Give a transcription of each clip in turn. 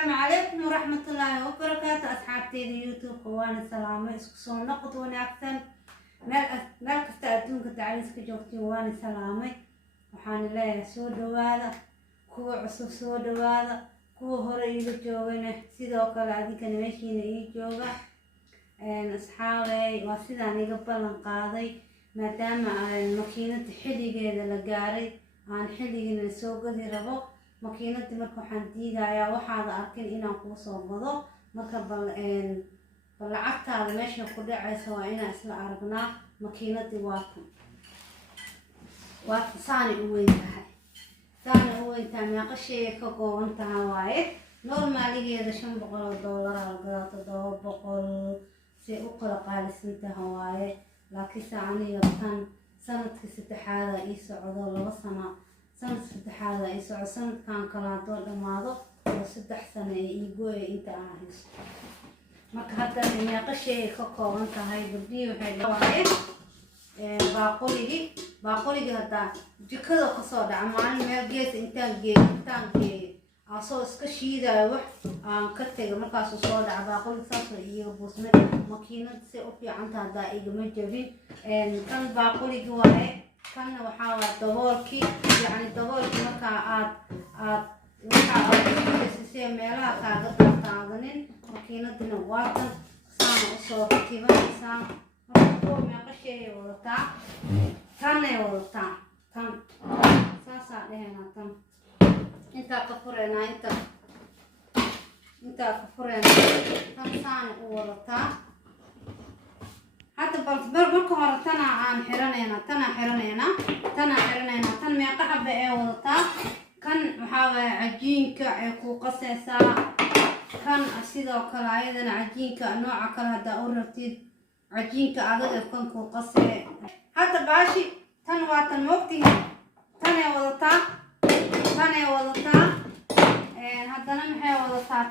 السلام عليكم ورحمة الله وبركاته أصحابتي اليوتيوب وانا سلامة اسكسو نقد وناكسن مال كستا أدونك تعاليسك جوفتي وانا سلامة وحان الله سو دوادا كو عصو سو دوادا كو هوري جوغنا سيدو كلا عديك نمشينا إي جوغا أصحابي واسيدا نيقبل نقاضي مادام الماكينة حليقة لقاري عن حليقة نسوق دي ربو makiinadii marka waxaan diidayaa waxaad arkin inaan kuu soo wado marka bal lacagtaada meesha ku dhacaysa waa inaan isla aragnaa makiinadii waa saani u weyn tahay meeqa shay ka kooban tahay waaye normaaligeeda $500 algada $700 si u kala qaalisan tahay waaye laakiin aniga tan sanadkii saddexaad ii socdo 2 sano سنة ستحالة يسوع سنة كان كلاتو دمادو وستح سنة يقوي انت عايز marka hadda meeqa shay ka kooban tahay gabdhii waxay dhawaayeen baaqoligi hadda jikada ka soo dhaca maalin meel gees intaan geey asoo iska shiidayo wax aan ka tagay markaas soo dhaca baaqoligi saas iyo buusmad makiinad si u fiican tahay igama jabin kan baaqoligi waaye كان وحاول دبولكي يعني دبولكي مركا عاد وحاول سيسي ميلا كاغد تاغنين ماكينة واطن سان أصور كيبان سان مركو ميقا شيء ولتا تان ولتا تان ساسا لهنا تان انتا كفرنا انتا كفرنا تان سان ولتا حتى بركو هرتنا عن حرنينا تنا حرنينا تن ميقا حبة ايه وضطا كان محاوى عجينك عيكو قصيصا كان أسيدا وكلا ايضا عجينك نوعا كلا هدا أورتيد عجينك عدد كنكو قصي حتى باشي تن واتن وقتي تني وضطا هدا نمحي وضطا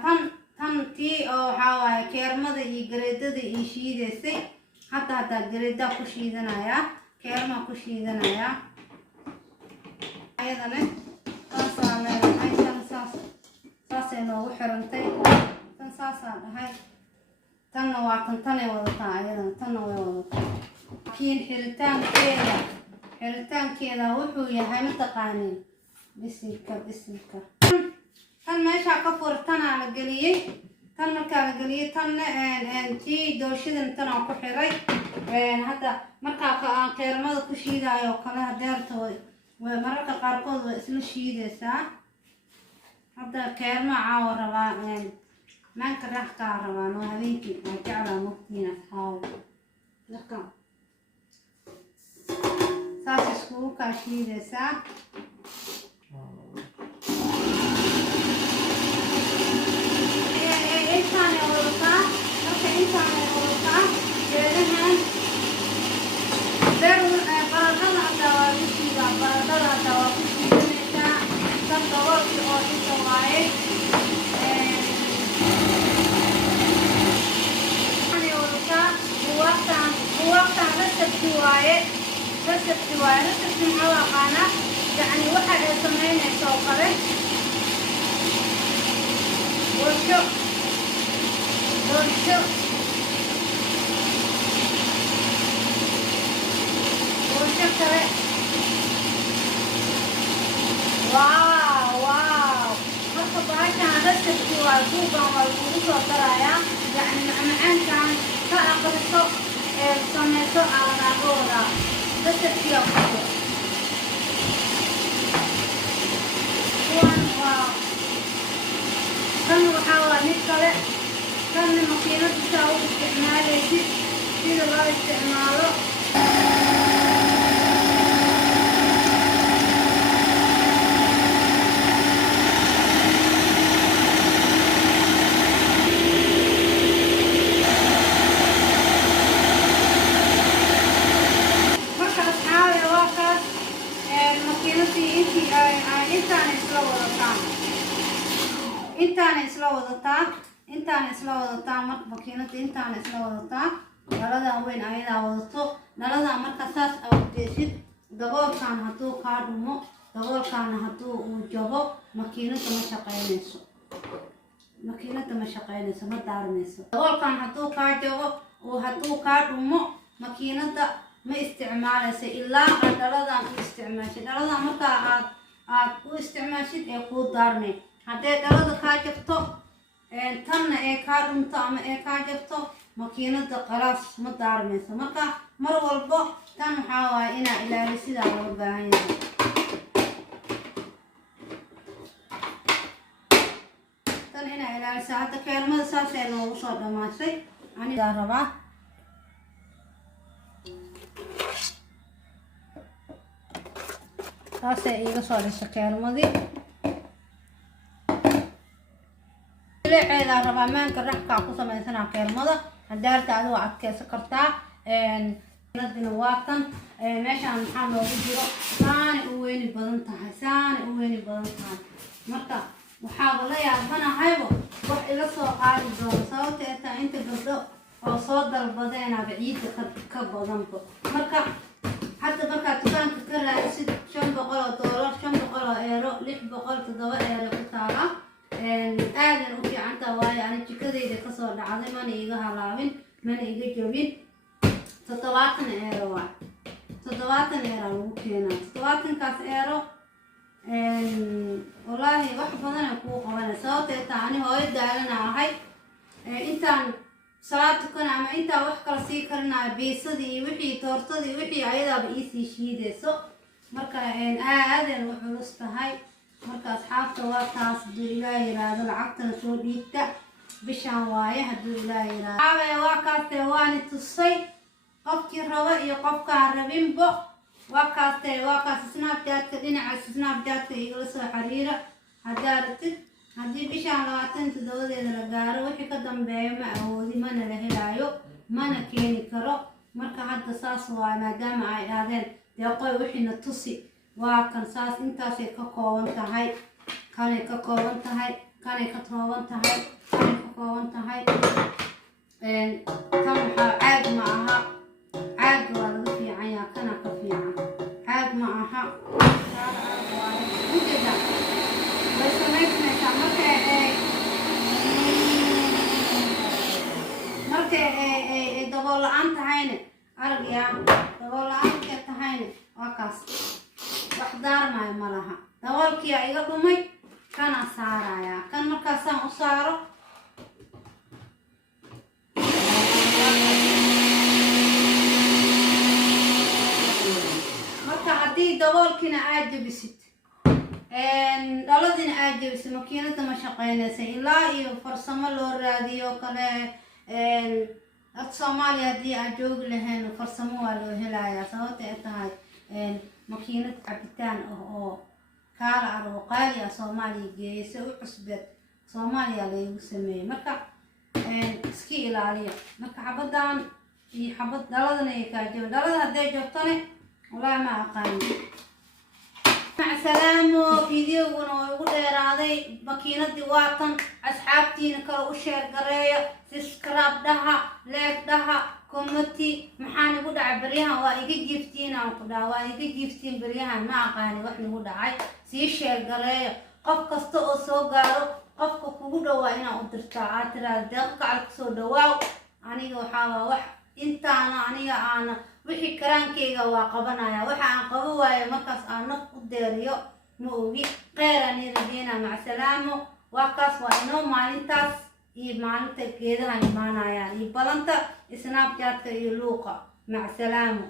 تن تي او حاوى كيرمدي يقريددي يشيديسي حتى جريدة كشيدنا يا كيرما كشيدنا يا أيضا تنصانا هاي تنصاص إنه وحرنتي تنصاصا هاي تنواتن تني وضطا أيضا تنوي وضطا كين حرتان كذا وحويا هاي متقانين بسلكة تن ماشا كفور تنا على قليه تن مركا قليه تن تي دورشيدن تنا ku xiray hada marka qeyrmada ku shiidayo kala deerto mararka qaarkood waa isla shiidaysaa hada qeyrma caawa rabaa maanka raxka rabaa no habeenkii aan jeclaa mugtiina haaw marka saas isku ka shiidaysaa يعني واحد يسمينه سوقره ورشو كره واو مركب عشان هذا الشيء والكوبا والكوبا ترايا يعني معمعان كان فأقل السوق سميته على ناقورة بس الشيء أقوى واو كان وحاول نتكلم كان الماكينة تساوي استعماله في غير استعماله intaan isla wadataa marka makiinada intaan isla wadataa dhalada weyn ayada wadato dhalada marka saas awgeesid daboolkan haduu ka dhumo daboolkan haduu uu jabo makiinada ma shaqeynayso makiinada ma shaqeynayso, ma daarmayso. daboolkan hadduu kaa jabo oo hadduu kaa dhumo makiinada ma isticmaalaysa ilaa aad dhaladan u isticmaashid. dhaladan markaa aad u isticmaashid ee kuu daarmay. haddee dhalada kaa jabto tanna ee kaa dhunto ama ee kaa jabto makiinada khalaas ma daarmayso. marka mar walbo tan waxaa waaye inaa ilaalisidaa loo baahan yahay. tan inaa ilaalisa. hadda keelmada saasee noogu soo dhamaatay. anigaa rabaa saasee iiga soo dhasha keelmadii. leeceedaa rabaa maanka raxkaa ku samaysanaa keelmada. hadaarta adigo adkeysan kartaa. nadina waatan meeshaan maxaa noogu jiro saanay u weyni badan tahay, saanay u weyni badan tahay. marka waxaaba la yaabanahaybo wax ila soo qaadi doono sababta ay tahay inta gabdho oo soo dalbadeenaba ciidda ka badanba. marka hadda markaad dukaanka ka raadisid $500, €500, €600, €7 ku taala. aadan u fiicantaa waayo ani jikadayda kasoo dhacday, mana iga halaabin, mana iga jabin. €70 waay. €70 lagu keenaa. €70kaas wallaahi wax badan ay kuu qabanay. sababta ay tahay ani hooyo daalana ahay. intaan salaad tukana ama intaan wax kala sii karinayo biisadii iyo wixii toortadii wixii ayadaaba iisii shiidayso. marka aadan u culus tahay. marka asxaabta waa taas. hadduu ilaaha yiraahdo lacagtana soo dhiibta bishaan waaye. hadduu ilaaha yiraahdo waa kaastee waani tusay qofkii rabo iyo qofkaan rabinbo. waa kaastee waa kaas snapchatka dhinacaas snapchatka igala soo xiriira haddaa rabtid. haddii bishaan 27 la gaaro wixii ka dambeeyo ma awoodi, mana la helaayo, mana keeni karo. marka hadda saas waa maadaama ay dhaadeen deeqoy wixiina tusi. waa kan saas intaasay ka kooban tahay. kanay ka kooban tahay, kanay ka kooban tahay, kanay ka kooban tahay. kan waxaa caag ma aha. caag waa laga fiican yaha, kana ka fiican. caag ma aha. ujeeda way samaysmaysaa markay dabool la-aan tahayne. aragyaa dabool la-aanka tahayne waa kaas wax daarmaayo ma laha. daboolkiyaa iga dhumay, kana saarayaa. kan markaasaan u saaro marka haddii daboolkiina aad jabisid dhaladina aad jabisid makiinada ma shaqeynaysa. ilaa iyo farsamo loo raadiyo kale. dadka Soomaaliya haddii aad joogi lahayn farsamo waa loo helayaa. sababta ay tahay makiinad cabitaan oo kaala argo qaali ah Soomaaliya geeyay si u cusbeed Soomaaliya lagu sameeyay. marka iska ilaaliya. marka xabadan iyo xabad dhaladana ay ka jiro. dhalada hadday joogtane wallaahi ma aqaan. مع السلامة. فيديونا ويقول إرادي ماكينتي واطن أصحابتي نكرو شير قرية سبسكرايب دها لايك دها كومنتي محاني قد عبريها وإيجي جيفتينا وقدا وإيجي جيفتين بريها ما قاني وإحنا قد عاي سي شير قرية قف كستو سو قارو قف كوكودا وإنا قدرتا عاترا دقق على كسو دواو أنيga waxaa wax intaana aniga aan wixii karaankeyga waa qabanaya. waxa aan qabo waayo markaas aan naf u deeriyo ma ogi. qeerani rajeena mac salaamo. waa kaas waa inoo maalintaas iyo maalinta geedaha imaanayaan iyo balanta snapchatka iyo luuqa. mac salaamo.